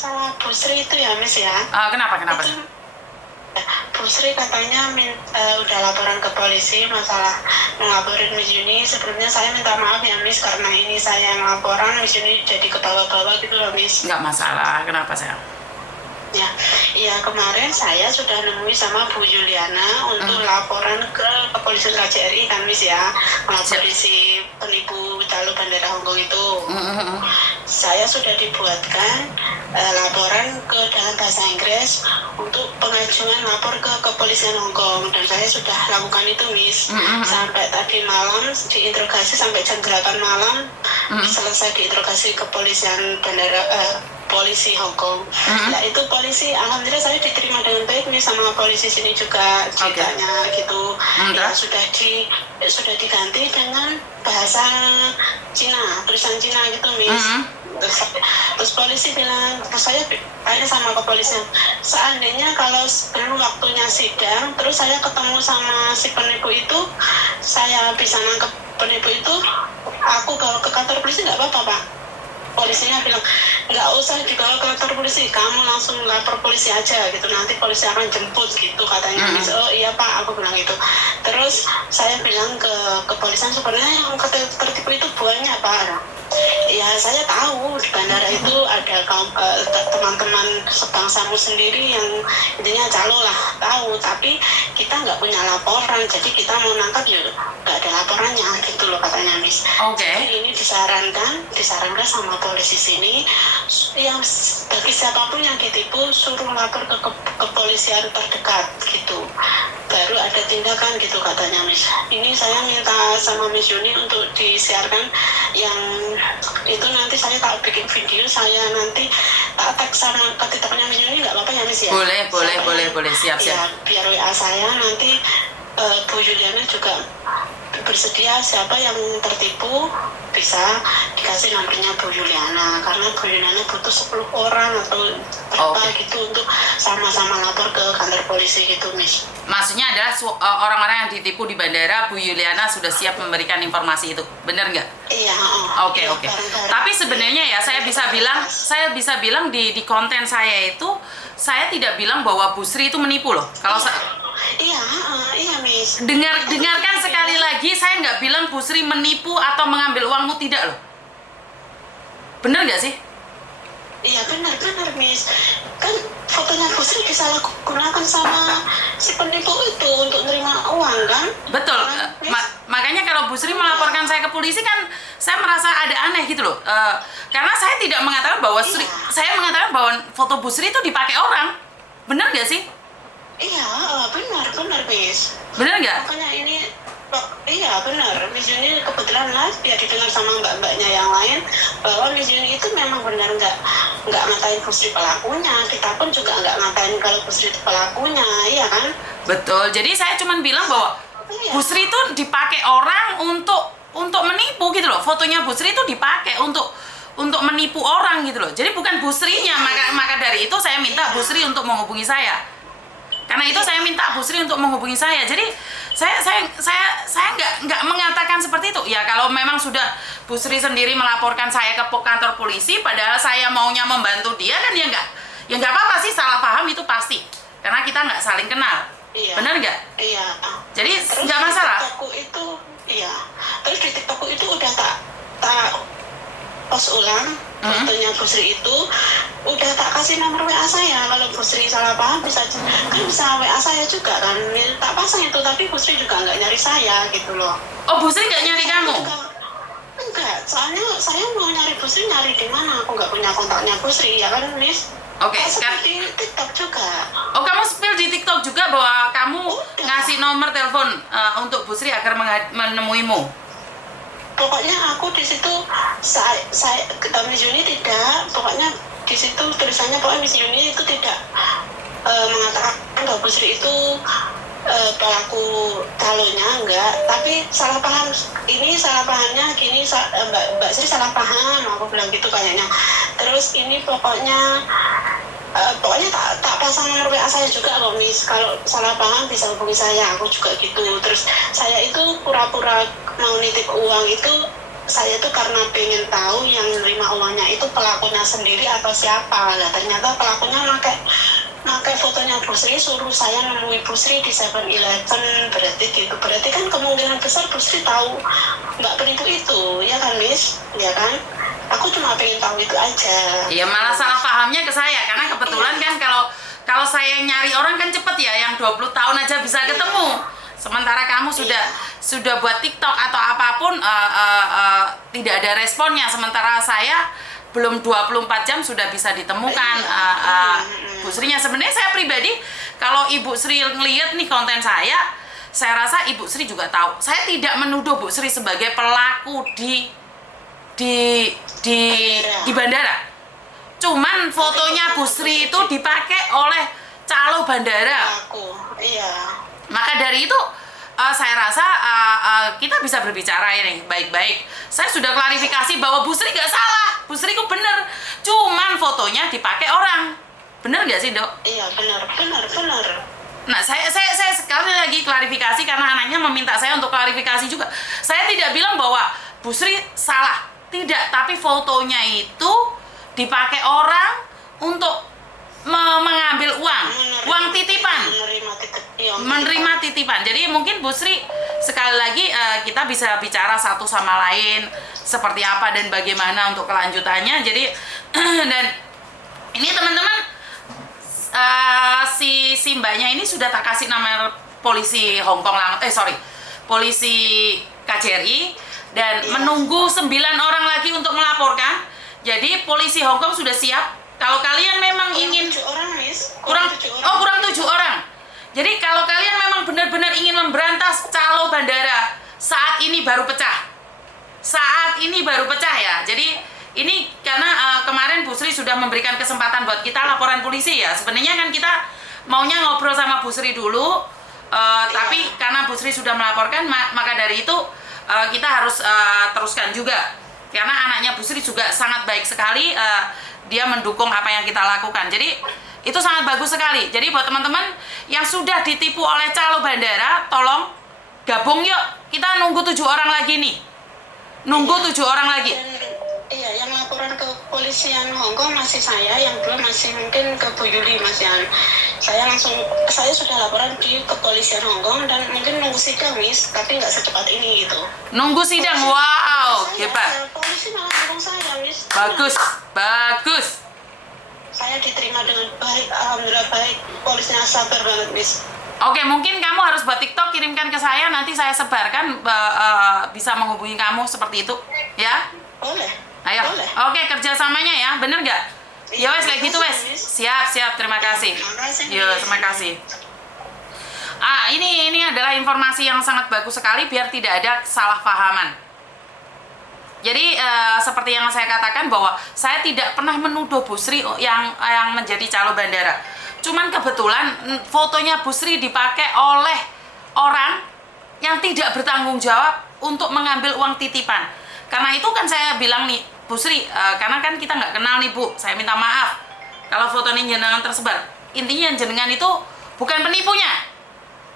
masalah Bu Sri itu ya Miss ya. Kenapa? Itu, Bu Sri katanya udah laporan ke polisi masalah ngelaporin Miss Yuni. Sebelumnya saya minta maaf ya Miss, karena ini saya yang laporan, Miss Yuni jadi kebawa-bawa gitu loh Miss. Nggak masalah, kenapa sayang? Ya kemarin saya sudah nemui sama Bu Juliana untuk laporan ke kepolisian KJRI kan Miss ya, melapori si penipu calo bandara Hongkong itu. Saya sudah dibuatkan laporan ke dalam bahasa Inggris untuk pengajuan lapor ke kepolisian Hongkong, dan saya sudah lakukan itu Miss. Sampai tadi malam diinterogasi sampai jam 8 malam, selesai diinterogasi kepolisian bandara polisi Hongkong. Nah itu polisi, alhamdulillah saya diterima dengan baik nih sama polisi sini juga, ceritanya gitu. Ya sudah diganti dengan bahasa Cina, tulisan Cina gitu Miss. Terus polisi bilang, terus saya tanya sama kepolisian, seandainya kalau sebelum waktunya sidang, terus saya ketemu sama si penipu itu, saya bisa nangkep penipu itu, aku bawa ke kantor polisi nggak apa-apa Pak? Polisinya bilang, nggak usah dibawa ke kantor polisi, kamu langsung lapor polisi aja gitu, nanti polisi akan jemput gitu katanya. Oh iya Pak, aku bilang gitu. Terus saya bilang ke kepolisian, sebenarnya yang tertipu itu banyak Pak. Ya saya tahu di bandara itu ada teman-teman sebangsamu sendiri yang intinya calo lah, tahu, tapi kita nggak punya laporan, jadi kita mau nangkap ya nggak ada laporannya gitu loh katanya Miss. Jadi ini disarankan sama polisi sini, yang bagi siapapun yang ditipu suruh lapor ke kepolisian terdekat gitu, baru ada tindakan gitu katanya Miss. Ini saya minta sama Miss Yuni untuk disiarkan yang itu, nanti saya tak bikin video, saya nanti tak tag sama TikToknya Miss Yuni, nggak apa-apa ya Miss ya? Boleh, siap. Ya, biar WA saya nanti Bu Juliana juga bersedia, siapa yang tertipu bisa dikasih nomornya Bu Juliana, karena Bu Juliana butuh 10 orang atau berapa gitu untuk sama-sama lapor ke kantor polisi gitu Miss. Maksudnya adalah orang-orang yang ditipu di bandara, Bu Juliana sudah siap memberikan informasi itu, benar nggak? Iya. Oke. Tapi sebenarnya ya saya bisa bilang di konten saya itu, saya tidak bilang bahwa Bu Sri itu menipu loh. Kalau Iya Miss. Dengarkan sekali lagi, saya nggak bilang Bu Sri menipu atau mengambil uangmu, tidak loh. Bener nggak sih? Iya benar Miss. Kan fotonya Bu Sri disalahgunakan sama si penipu itu untuk nerima uang kan? Betul. Makanya kalau Bu Sri melaporkan saya ke polisi kan saya merasa ada aneh gitu loh. Karena saya tidak mengatakan bahwa saya mengatakan bahwa foto Bu Sri itu dipakai orang. Bener nggak sih? Iya, benar Miss. Bener nggak? Makanya ini, iya benar. Miss Yuni kebetulan lah, biar didengar sama mbak-mbaknya yang lain, bahwa Miss Yuni itu memang benar nggak ngatain Bu Sri pelakunya. Kita pun juga nggak ngatain kalau Bu Sri itu pelakunya, iya kan? Betul. Jadi saya cuma bilang bahwa Bu Sri itu dipakai orang untuk menipu gitu loh. Fotonya Bu Sri itu dipakai untuk menipu orang gitu loh. Jadi bukan Bu Srinya. Maka dari itu saya minta Bu Sri untuk menghubungi saya. Karena itu saya minta Bu Sri untuk menghubungi saya. Jadi saya nggak mengatakan seperti itu. Ya kalau memang sudah Bu Sri sendiri melaporkan saya ke kantor polisi, padahal saya maunya membantu dia, kan ya nggak apa-apa sih, salah paham itu pasti. Karena kita nggak saling kenal. Iya. Benar nggak? Iya. Jadi nggak masalah. Terus di TikTokku itu udah tak post ulang fotonya Bu Sri itu, udah tak kasih nomor WA saya. Kalau Bu Sri salah paham bisa WA saya juga kan, tak pasang itu, tapi Bu Sri juga nggak nyari saya gitu loh. Oh, Bu Sri nggak nyari kamu? Enggak, soalnya saya mau nyari Bu Sri, nyari di mana, aku nggak punya kontaknya Bu Sri ya kan Miss. Oke, sekarang di TikTok juga. Oh, kamu spill di TikTok juga bahwa kamu ngasih nomor telepon untuk Bu Sri agar menemuimu? Pokoknya aku di situ saya Miss Yuni tidak, pokoknya di situ tulisannya pokoknya Miss Yuni itu tidak mengatakan bahwa Bu Sri itu pelaku calonya, enggak, tapi salah paham, ini salah pahamnya gini, Mbak Sri salah paham, aku bilang gitu kayaknya. Terus ini pokoknya tak pasang nomor WA saya juga loh Miss, kalau salah paham bisa hubungi saya, aku juga gitu. Terus saya itu pura-pura mau nitip uang itu saya tuh karena pengen tahu yang nerima uangnya itu pelakunya sendiri atau siapa. Nah ternyata pelakunya pakai fotonya Bu Sri, suruh saya nemui Bu Sri di 7-Eleven, berarti gitu. Berarti kan kemungkinan besar Bu Sri tahu Mbak penipu itu, ya kan Miss? Ya kan? Aku cuma pengen tahu itu aja. Ya malah salah pahamnya ke saya, karena kebetulan kan kalau saya nyari orang kan cepet ya, yang 20 tahun aja bisa ketemu. Sementara kamu sudah buat TikTok atau apapun tidak ada responnya, sementara saya belum 24 jam sudah bisa ditemukan Bu Srinya. Sebenarnya saya pribadi, kalau Ibu Sri ngelihat nih konten saya rasa Ibu Sri juga tahu. Saya tidak menuduh Bu Sri sebagai pelaku di bandara. Cuman fotonya Bu Sri itu dipakai oleh calo bandara. Iya. Maka dari itu saya rasa kita bisa berbicara ini baik-baik. Saya sudah klarifikasi bahwa Bu Sri gak salah, Bu Sri kok bener. Cuman fotonya dipakai orang. Bener gak sih, Dok? Iya, bener. Nah, saya sekali lagi klarifikasi karena anaknya meminta saya untuk klarifikasi juga. Saya tidak bilang bahwa Bu Sri salah, tidak. Tapi fotonya itu dipakai orang untuk mengambil uang titipan, menerima titipan. Jadi mungkin Bu Sri sekali lagi kita bisa bicara satu sama lain seperti apa dan bagaimana untuk kelanjutannya. Jadi dan ini teman-teman, si mbaknya ini sudah tak kasih nama polisi polisi KJRI dan menunggu 9 orang lagi untuk melaporkan. Jadi polisi Hong Kong sudah siap. Kalau kalian memang ingin 7 orang, Miss. kurang 7 orang. Jadi kalau kalian memang benar-benar ingin memberantas calo bandara, saat ini baru pecah. Ya. Jadi ini karena kemarin Bu Sri sudah memberikan kesempatan buat kita laporan polisi ya. Sebenarnya kan kita maunya ngobrol sama Bu Sri dulu, tapi karena Bu Sri sudah melaporkan, maka dari itu kita harus teruskan juga. Karena anaknya Bu Sri juga sangat baik sekali, dia mendukung apa yang kita lakukan. Jadi itu sangat bagus sekali. Jadi buat teman-teman yang sudah ditipu oleh calo bandara, tolong gabung yuk. Kita nunggu 7 orang lagi nih. Nunggu 7 orang lagi. Iya, yang laporan ke polisian Hong Kong masih saya, yang belum masih mungkin ke Bu Yuli, Mas Yan. Saya sudah laporan di kepolisian Hong Kong dan mungkin nunggu sidang, Miss, tapi nggak secepat ini gitu. Nunggu sidang, wow, hebat. Polisi malah dukung saya, Miss. Bagus. Saya diterima dengan baik, alhamdulillah baik. Polisinya sabar banget, Miss. Oke, mungkin kamu harus buat TikTok, kirimkan ke saya, nanti saya sebarkan, bisa menghubungi kamu seperti itu, ya? Boleh. Ayo, Boleh. Oke, kerjasamanya ya, bener nggak? Ya wes, kayak gitu wes. Siap, terima kasih. Terima kasih. Ini adalah informasi yang sangat bagus sekali biar tidak ada kesalahpahaman. Jadi seperti yang saya katakan bahwa saya tidak pernah menuduh Bu Sri yang menjadi calo bandara. Cuman kebetulan fotonya Bu Sri dipakai oleh orang yang tidak bertanggung jawab untuk mengambil uang titipan. Karena itu kan saya bilang nih, Bu Sri, karena kan kita nggak kenal nih Bu, saya minta maaf kalau foto ini jenengan tersebar. Intinya jenengan itu bukan penipunya.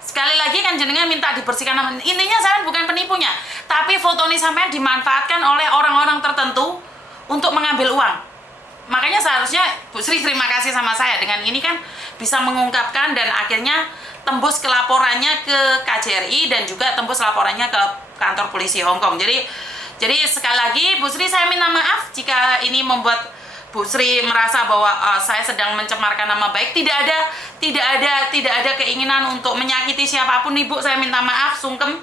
Sekali lagi kan jenengan minta dibersihkan nama. Intinya saya bukan penipunya, tapi foto ini sampai dimanfaatkan oleh orang-orang tertentu untuk mengambil uang. Makanya seharusnya Bu Sri terima kasih sama saya, dengan ini kan bisa mengungkapkan dan akhirnya tembus ke laporannya ke KJRI dan juga tembus laporannya ke kantor polisi Hong Kong. Jadi sekali lagi Bu Sri, saya minta maaf jika ini membuat Bu Sri merasa bahwa saya sedang mencemarkan nama baik. Tidak ada keinginan untuk menyakiti siapapun nih Bu. Saya minta maaf, sungkem.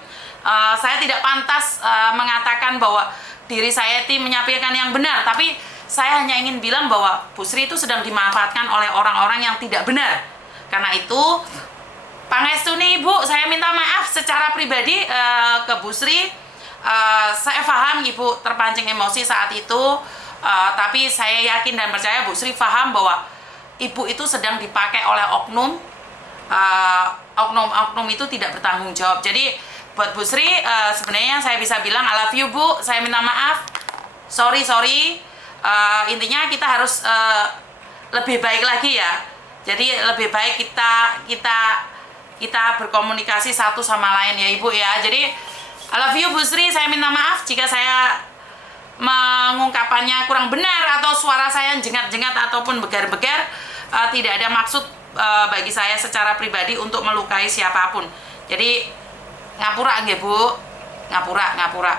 Saya tidak pantas mengatakan bahwa diri saya itu menyampaikan yang benar, tapi saya hanya ingin bilang bahwa Bu Sri itu sedang dimanfaatkan oleh orang-orang yang tidak benar. Karena itu pangestu nih Bu, saya minta maaf secara pribadi ke Bu Sri. Saya paham Ibu terpancing emosi saat itu, tapi saya yakin dan percaya Bu Sri paham bahwa Ibu itu sedang dipakai oleh oknum itu tidak bertanggung jawab. Jadi buat Bu Sri, sebenarnya saya bisa bilang I love you Bu, saya minta maaf, sorry. Intinya kita harus lebih baik lagi ya. Jadi lebih baik kita berkomunikasi satu sama lain ya Ibu ya. Jadi I love you Bu Sri, saya minta maaf jika saya mengungkapkannya kurang benar atau suara saya jengat-jengat ataupun begar-begar, tidak ada maksud bagi saya secara pribadi untuk melukai siapapun. Jadi ngapura nggih Bu, ngapura.